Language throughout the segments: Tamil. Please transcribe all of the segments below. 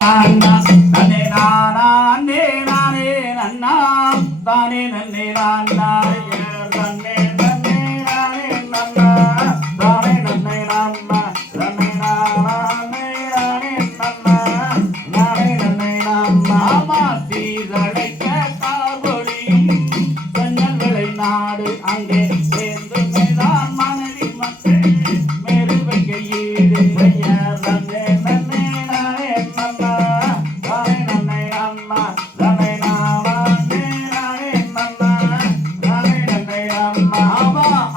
நன்னே நானே நானே நன்னா தானே நன்னே நானே நன்னே நன்னே நானே நன்னா தானே நன்னே நானா நன்னே நானே நானே நன்னா நானே நன்னே நானா சீரழைக்க கார்பொழியும் பெண்ணல்களை நாடு அங்கே சேர்ந்து மேதான் மனைவி மக்கள் மேறுவைக்க ஈடு நன்னே நன்னே நானே நன்னா தானே நன்னே நானா நன்னே நானே நானே நன்னா நானே நன்னே நானா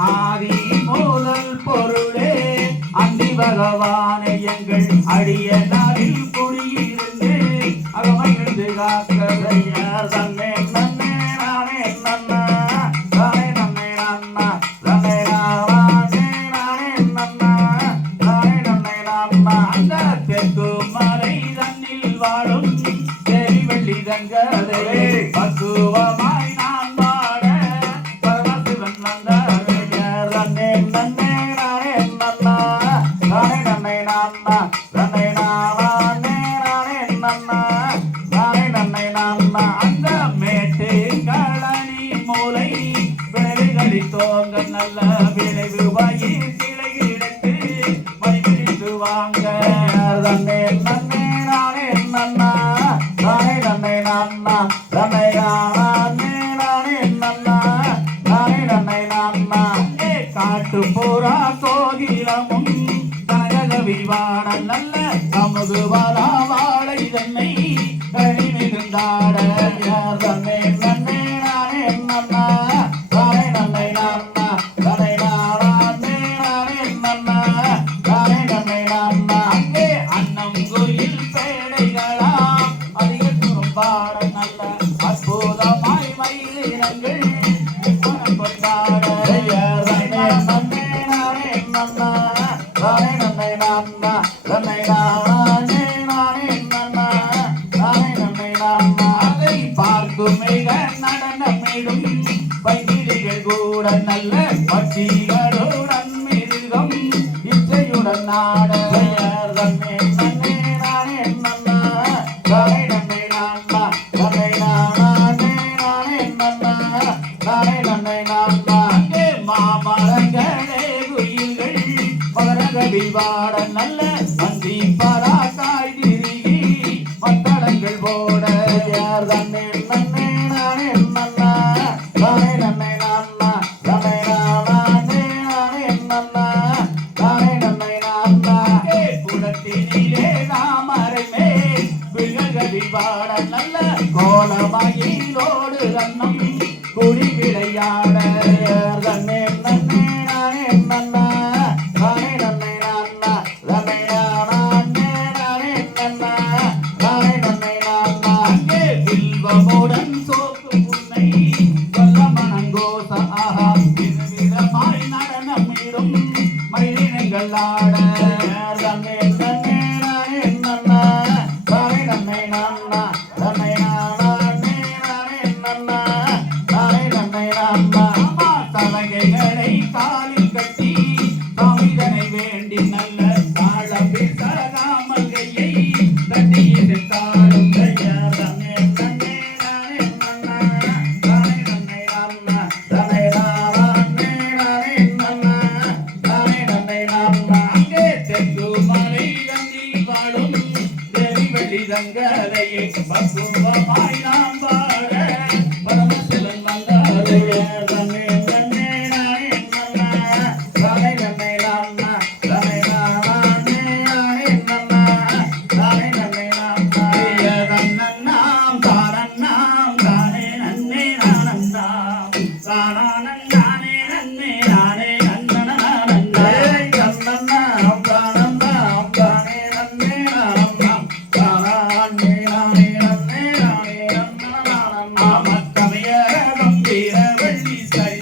ஆதி முதல் பொருளே அண்டி பகவானை எங்கள் அடிய நாளில் குடியிருந்து அகமையிருந்து காக்கதையார் தன்னே நன்னே நானே நன்னா தானே நன்னே நானா நன்னே நானே நானே நன்னா தானே நன்னே நானா அந்த தெற்கு மலை தன்னில் வாழும் தேவி வெள்ளி தங்கதை பக்குவமாய் நான் பாட பரமசிவன் வந்தார் தன்னே நன்னே நானே நன்னா தானே நன்னே நானா நன்னே நானே நானே நன்னா தானே நன்னே நானா அந்த மேட்டு களனி மூலை விளைவுகளை தோங்க நல்ல விளைவு பயிர் கிளை எடுத்து மதிப்பிடித்து வாங்க தன்னே நன்னே நானே நன்னா தானே நன்னே நானா நன்னே நானே நானே நன்னா தானே நன்னே நானா காட்டு போரா கோகிலமும் கனகவி வாட நல்ல அமுது வாழா வாழை தன்னை கழி மிகுந்தாட தன்னே நன்னே நானே நன்னா தானே நன்னே நானா தானே நானே நானே நன்னா தானே நன்னே நானா அங்கே அன்னம் கோயில் பேடைகளாம் அதிக தூரம் பாட நல்ல அற்புதமாய் மயிலினங்கள் மனம் கொண்டாட தன்னே நன்னே நானே நன்னா தானே நன்னே நானா தன்னை நானே நானே நன்னா தானே நன்னே நானா அதை பார்க்கும் மிக நடனமிடும் பைங்கிலிகள் கூட நல்ல பட்சிகளுடன் மிருகம் இச்சையுடன் நாட தன்னே நன்னே நானே நன்னா தானே நன்னே நானா தன்னை நானே நானே நன்னா தானே நன்னே நானா மாமரங்களே குயில்கள் மகரகவி வாட நல்ல வந்தி பரா காய் திருகி மத்தளங்கள் போட தன்னே நன்னே நானே நன்னா தானே நன்னே நானா தன்னை நானே நானே நன்னா தானே நன்னே நானா குடத்தினிலே தாமரை மேல் விககவி வாட நல்ல கோலமயிலோடு கண்ணம் குடி விளையாட தன்னே நன்னே நானே நன்னா தானே நன்னே நானா தன்னை நானே நானே நன்னா தானே நன்னே நானா அங்கே வில்வமுடன் சோக்கு புன்னை சொல்ல மனங்கோச ஆஹா விதமாய் நடனமிடும் மயிலினங்கள் ஆட தன்னே நன்னே நானே நன்னா தானே நன்னே நானா தன்னை நானே நானே நன்னா தானே நன்னே நானா தலகைகளை காலில் கட்டி தாமிதனை வேண்டி நல்ல தாளம் பிசகாமல் கையை தட்டி தாடும் தன்னே நன்னே நானே நன்னா தானே நன்னே நானா தன்னை நானே நானே நன்னா தானே நன்னே நானா அங்கே தெற்கு மலை தன்னில் வாழும் தேவி வெள்ளி தங்கதையை பக்குவமாய் நாம் பாட பரமசிவன் வந்தாரே தன்னே நன்னே நானே நன்னா தானே நன்னே நானா தன்னை நானே நானே நன்னா தானே நன்னே நானா தன்னன்னாம் தானன்னாம் தானே நன்னே நானன்னாம் தானானன் தானே நன்னே நானே நன்னனானன்னா தன்னன்னாம் தானன்னாம் தானே நன்னே நானன்னாம் தானானே நானே நன்னே நானே நன்னனானன்னா மக்கமைய கம்பீர வெள்ளி சரி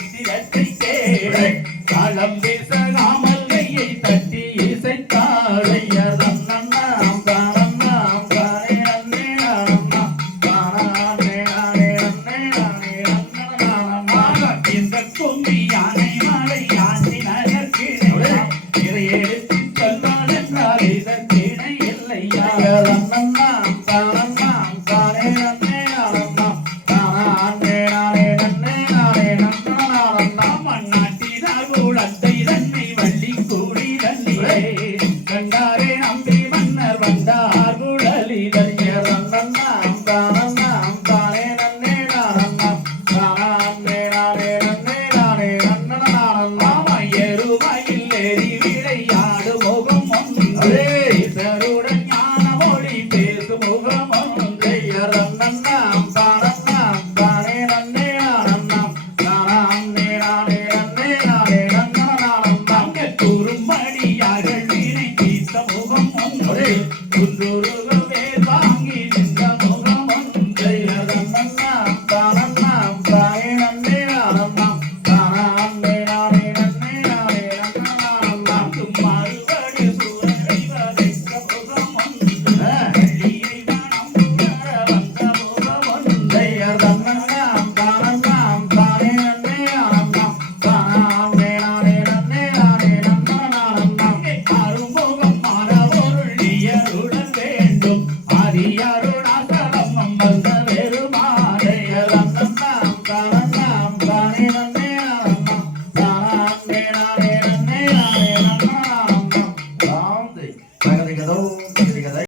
தரி தரிங்க நன்னாம் தானன்னாம் தானே நன்னே நானன்னாம் தானே நானே நன்னே நானே நன்னனானன்னாம் மாமா எருமையில் ஏறி விளையாடு முகம் ஒன்று அதே ஈசருடன் ஞான மொழி பேசும் முகம்